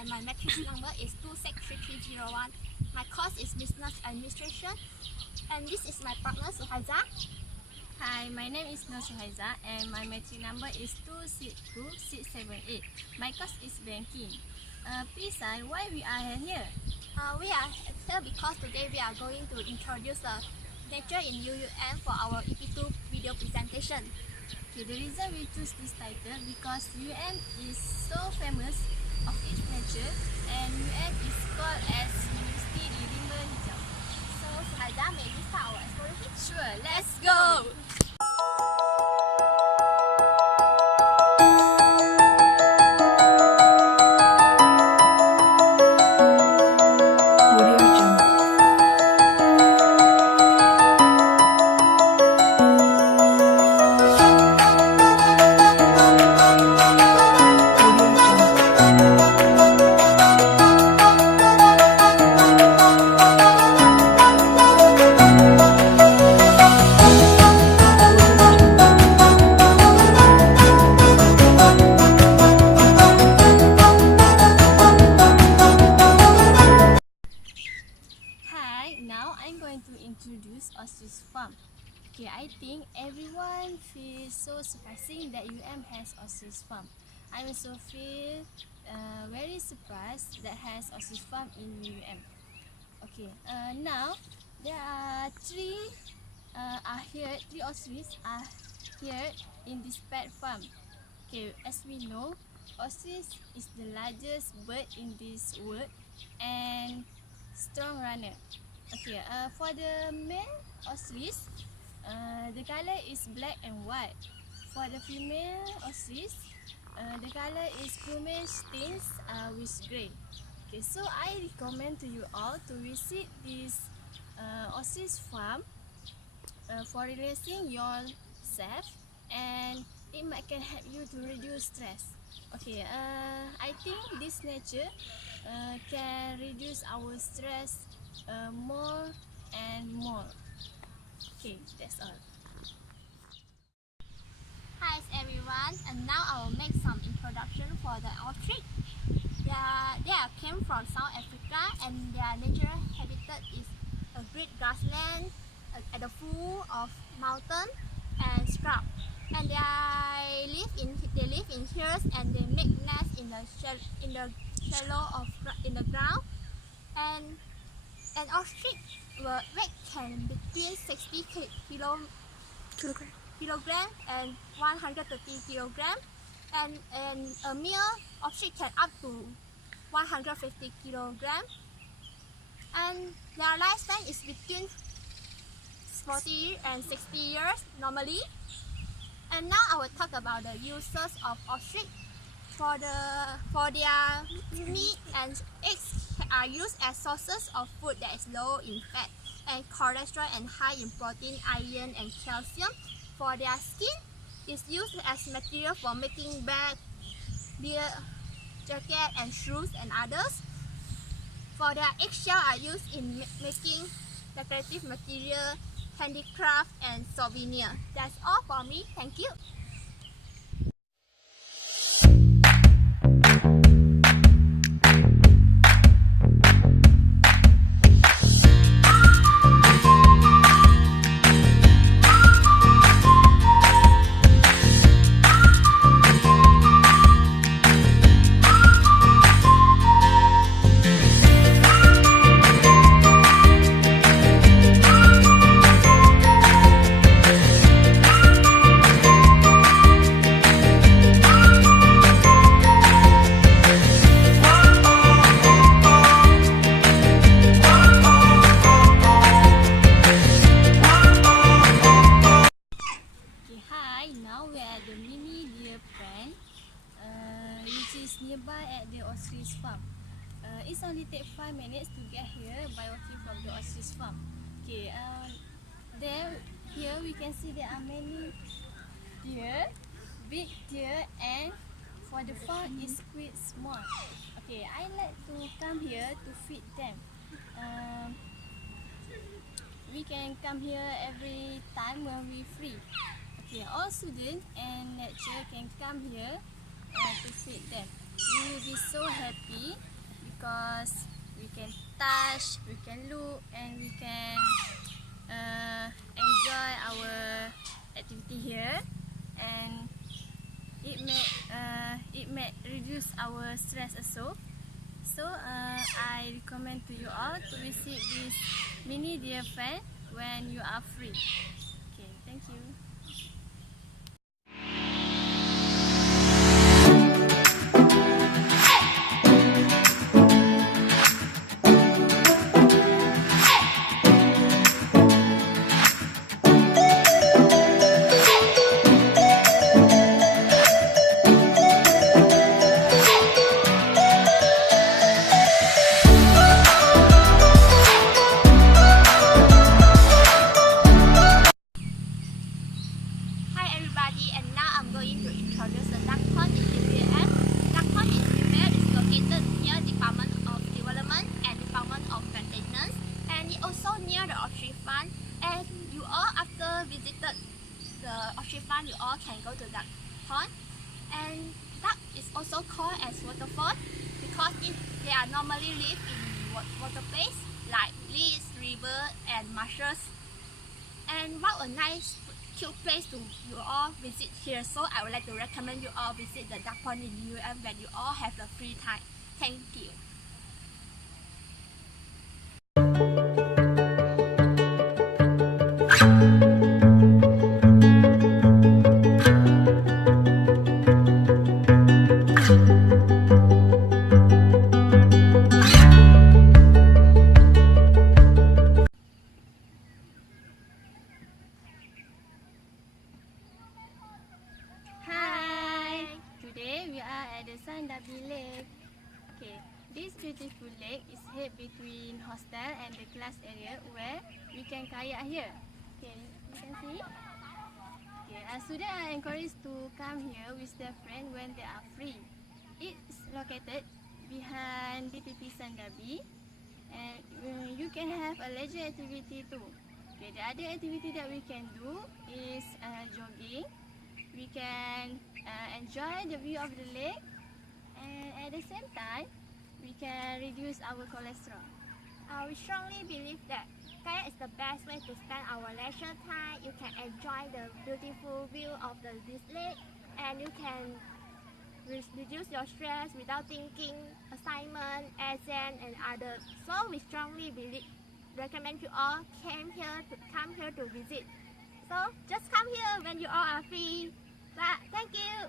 and my matrix number is 263301. My course is Business Administration, and this is my partner Suhaiza. Hi, my name is NORSUHAIZA and my matric number is 262678. My course is banking. Please, why we are here? We are here because today we are going to introduce the nature in UUM for our EP2 video presentation. Okay, the reason we choose this title because UM is so famous of its nature and UM is called as University di Rimba Hijau. So Suhaiza, may we start our exploration? Sure, let's go! Now I'm going to introduce ostrich farm. Okay, I think everyone feels so surprising that UM has ostrich farm. I also feel very surprised that has ostrich farm in UM. Okay, now there are three ostriches are here in this pet farm. Okay, as we know, ostrich is the largest bird in this world and strong runner. Okay, for the male ostrich, the color is black and white. For the female ostrich, the color is plumage tints with grey. Okay, so I recommend to you all to visit this ostrich farm for relaxing yourself, and it can help you to reduce stress. Okay, I think this nature can reduce our stress more and more. Okay, that's all. Hi everyone, and now I will make some introduction for the ostrich. They came from South Africa, and their natural habitat is a great grassland at the foot of mountain and scrub. And they live in hills, and they make nests in the shallow in the ground. And an ostrich weight can between 60 kilogram and 130 kilogram, and a male ostrich can up to 150 kilogram. And their lifespan is between 40 and 60 years normally. And now I will talk about the uses of ostrich. For their meat and eggs are used as sources of food that is low in fat and cholesterol and high in protein, iron and calcium. For their skin is used as material for making bag, beer, jacket and shoes and others. For their eggshell are used in making decorative material, handicraft and souvenir. That's all for me. Thank you. Which is nearby at the ostrich farm. It's only take 5 minutes to get here by walking from the ostrich farm. Okay, here we can see there are many deer, big deer, and for the farm is quite small. Okay, I like to come here to feed them. We can come here every time when we free. Okay, all students and lecturer can come here to feed them. We will be so happy because we can touch, we can look, and we can enjoy our activity here, and it may reduce our stress also. So I recommend to you all to visit this mini deer fan when you are free. Okay, thank you. Hi everybody, and now I'm going to introduce the duck pond in UAM. Duck pond in UAM is located near Department of Development and Department of Maintenance, and it also near the Orchid Farm. And you all, after visited the Orchid Farm, you all can go to duck pond. And duck is also called as waterfall because they are normally live in water place like lakes, river, and marshes. And what a nice cute place to you all visit here. So I would like to recommend you all visit the duck pond in UAM when you all have the free time. Thank you. Hi! Today we are at the Sandabi Lake. Okay, this beautiful lake is held between hostel and the class area where we can kayak here. Okay, you can see. Okay, students are encouraged to come here with their friends when they are free. It's located behind DPP Sandabi, and you can have a leisure activity too. Okay, the other activity that we can do is jogging. We can enjoy the view of the lake, and at the same time we can reduce our cholesterol. We strongly believe that kayak is the best way to spend our leisure time. You can enjoy the beautiful view of this lake, and you can reduce your stress without thinking assignment, exam, and others. So we strongly recommend you all come here to visit. So just come here when you all are free. Thank you.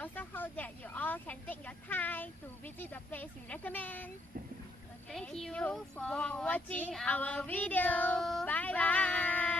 also hope that you all can take your time to visit the place we recommend. Thank you for watching our video. Bye bye.